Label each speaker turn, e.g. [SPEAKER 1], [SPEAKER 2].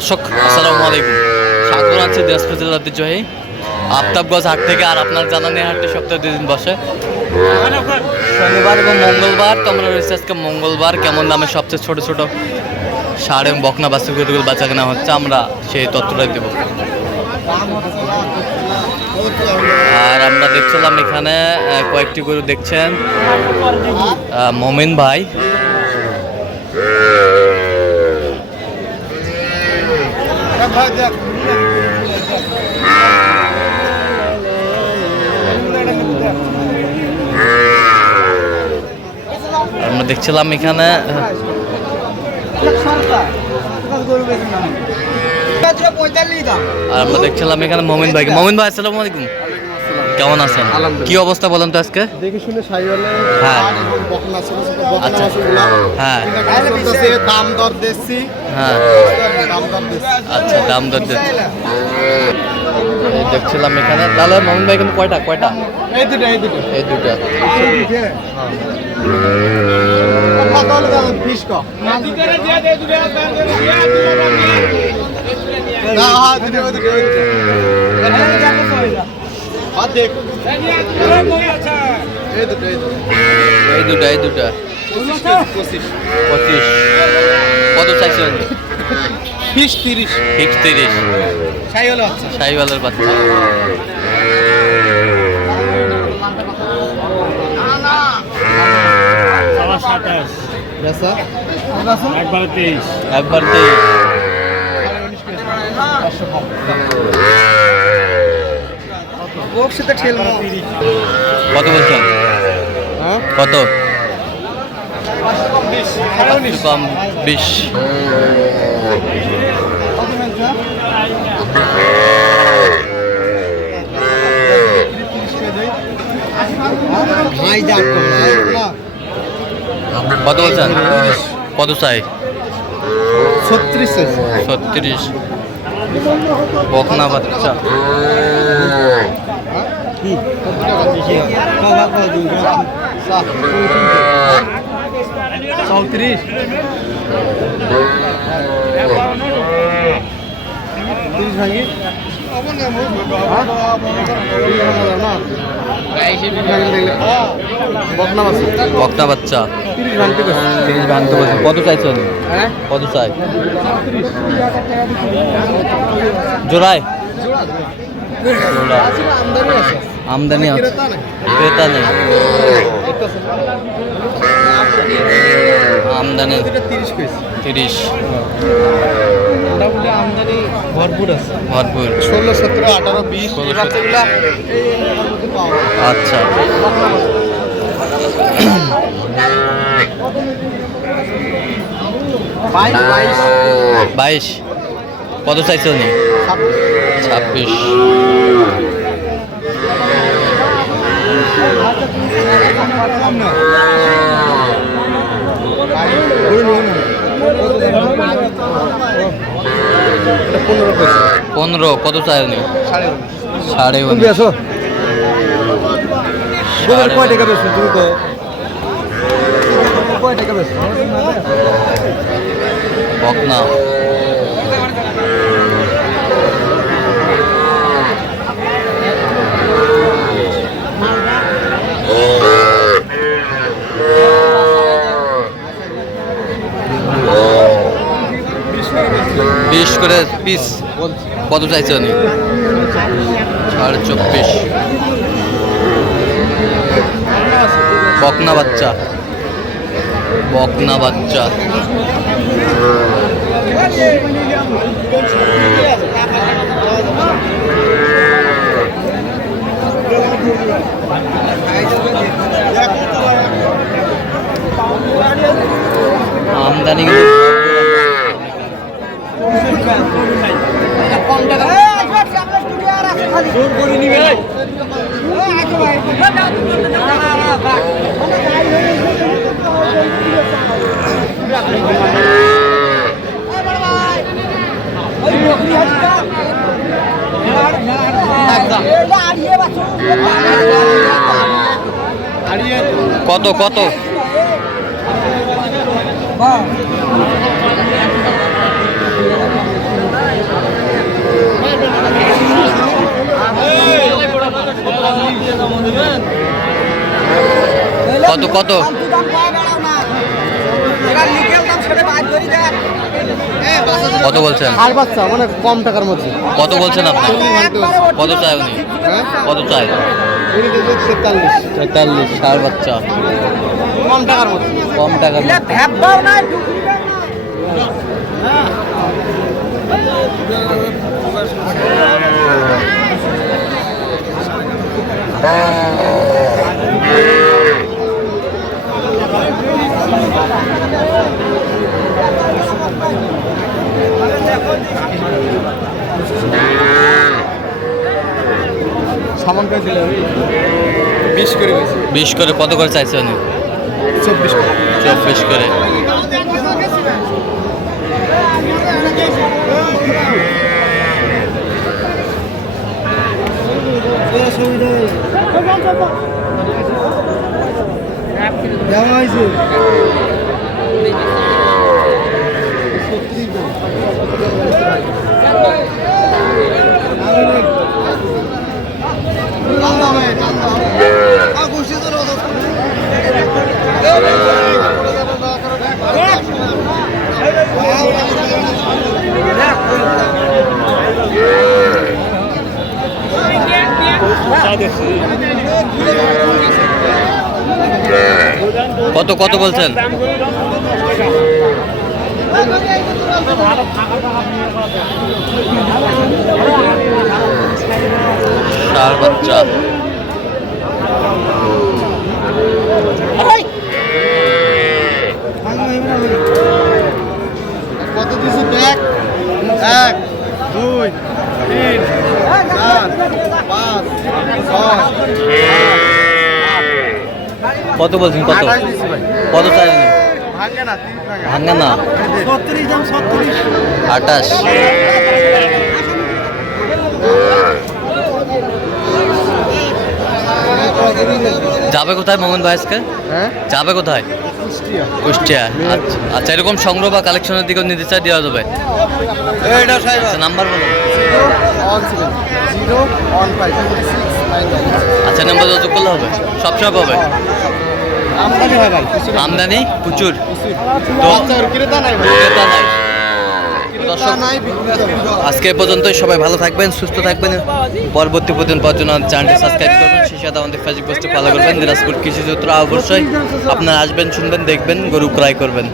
[SPEAKER 1] দর্শক, আসসালামু আলাইকুম। স্বাগত আছে দিনাজপুর জেলার ঐতিহ্যবাহী আফতাবগঞ্জ হাট থেকে আর আপনার জানানি হাটটি সপ্তাহে দুই দিন বসে। শনিবার এবং মঙ্গলবার তো আমরা রয়েছে আজকে মঙ্গলবার, কেমন দামে সবচেয়ে ছোট ছোট সার এবং বকনা বাস্তু গরুগুলো বাচ্চা কেনা হচ্ছে, আমরা সেই তথ্যটাই দেব। আর আমরা দেখছিলাম এখানে কয়েকটি গরু দেখছেন মমিন ভাই। আমরা দেখছিলাম এখানে আর আমরা দেখছিলাম এখানে মমিন ভাইকে। মমিন ভাই আসসালামু আলাইকুম। কেমন আছেন? কি অবস্থা বলেন তো আজকে?
[SPEAKER 2] দেখে শুনে
[SPEAKER 1] হ্যাঁ। আচ্ছা। হ্যাঁ।
[SPEAKER 2] দাম দর দেখছি
[SPEAKER 1] হ্যাঁ।
[SPEAKER 2] দাম দর দেখছি
[SPEAKER 1] আচ্ছা দাম দর দিচ্ছে। দেখছিলাম এখানে। তাহলে মামুন ভাই এখানে কয়টা? কয়টা?
[SPEAKER 2] এই দুটো এই দুটো।
[SPEAKER 1] দুটা।
[SPEAKER 2] হ্যাঁ। এই দুটো এই দুটো।
[SPEAKER 1] দুটা এই দুটা।
[SPEAKER 2] পঁচিশ
[SPEAKER 1] পঁচিশ। কত চাইছেন
[SPEAKER 2] বিশ তিরিশ।
[SPEAKER 1] ফিক্স তিরিশ।
[SPEAKER 2] সাইওয়ালে আচ্ছা
[SPEAKER 1] বাচ্চা।
[SPEAKER 3] একবারে তেইশ।
[SPEAKER 1] একবার দিয়ে
[SPEAKER 2] বক্সিতে ঠেলবো।
[SPEAKER 1] কত বলছেন
[SPEAKER 2] হ্যাঁ?
[SPEAKER 1] কত? কম বিশ। কত বলছেন কত চাই?
[SPEAKER 2] ছত্রিশ
[SPEAKER 1] ছত্রিশ। বকনা বাচ্চা।
[SPEAKER 2] চৌত্রিশ। তিরিশ বকনা
[SPEAKER 1] বাচ্চা।
[SPEAKER 2] তিরিশ ভাঙতে
[SPEAKER 1] বলছেন কত চাইছেন কত চাই? জোড়ায়?
[SPEAKER 2] আমদানি আছে। নেই।
[SPEAKER 1] আমদানি।
[SPEAKER 2] তিরিশ পিস
[SPEAKER 1] তিরিশ।
[SPEAKER 2] মোটামুটি আমদানি ভরপুর আছে।
[SPEAKER 1] ভরপুর।
[SPEAKER 2] ষোলো সতেরো আঠারো বিশ।
[SPEAKER 1] আচ্ছা।
[SPEAKER 2] বাইশ
[SPEAKER 1] কত চাইছে উনি?
[SPEAKER 2] ছাব্বিশ।
[SPEAKER 1] ছাব্বিশ
[SPEAKER 2] পনেরো
[SPEAKER 1] কত চাই উনি?
[SPEAKER 2] সাড়ে তুমি বেছো কয় টাকা বেছো তুমি তো কয় টাকা বেছো
[SPEAKER 1] বকনা বিশ করে পিস কত চাইছে উনি? সাড়ে চব্বিশ। বকনা বাচ্চা। বকনা বাচ্চা। কত কত? কত কত? কত বলছেন?
[SPEAKER 2] আর বাচ্চা মানে কম টাকার মধ্যে।
[SPEAKER 1] কত বলছেন আপনি? কত চাই উনি?
[SPEAKER 2] হ্যাঁ?
[SPEAKER 1] কত চাই
[SPEAKER 2] তেতাল্লিশ।
[SPEAKER 1] তেতাল্লিশ ষাট বাচ্চা
[SPEAKER 2] কম টাকার মধ্যে।
[SPEAKER 1] কম টাকার মধ্যে।
[SPEAKER 2] সামান করে দিলে বিশ করে
[SPEAKER 1] বিশ করে কত করে চাইছে উনি?
[SPEAKER 2] চব্বিশ করে।
[SPEAKER 1] চব্বিশ করে।
[SPEAKER 2] দেওয়া হয়েছে
[SPEAKER 1] কত কত বলছেন? ষাট বাচ্চা।
[SPEAKER 2] কত দিছো দেখ এক দুই। তিন চার পাঁচ ছয়
[SPEAKER 1] কত বলছেন কত কত চাই ভাঙ্গা না আঠাশ। যাবে কোথায় মোহন ভাই আজকে?
[SPEAKER 2] হ্যাঁ?
[SPEAKER 1] যাবে কোথায়?
[SPEAKER 2] কুষ্টিয়া।
[SPEAKER 1] আচ্ছা আচ্ছা এরকম সংগ্রহ বা কালেকশনের দিকেও নিতে চাই দেওয়া যাবে? আচ্ছা নাম্বার বলুন আচ্ছা নাম্বার যত করলে হবে। সবসময় পাবে
[SPEAKER 2] আমদানি
[SPEAKER 1] প্রচুর।
[SPEAKER 2] ক্রেতা নাই ভাই
[SPEAKER 1] ক্রেতা নাই
[SPEAKER 2] ক্রেতা নাই
[SPEAKER 1] আজকে পর্যন্ত সবাই ভালো থাকবেন, সুস্থ থাকবেন। পরবর্তী জন্য চ্যানেলটি সাবস্ক্রাইব করবেন। সেই সাথে আমাদের ফেসবুক পোস্টে ফলো করবেন। দিনাজপুর কৃষি সূত্র অবশ্যই আপনারা আসবেন, শুনবেন, দেখবেন, গরু ক্রয় করবেন।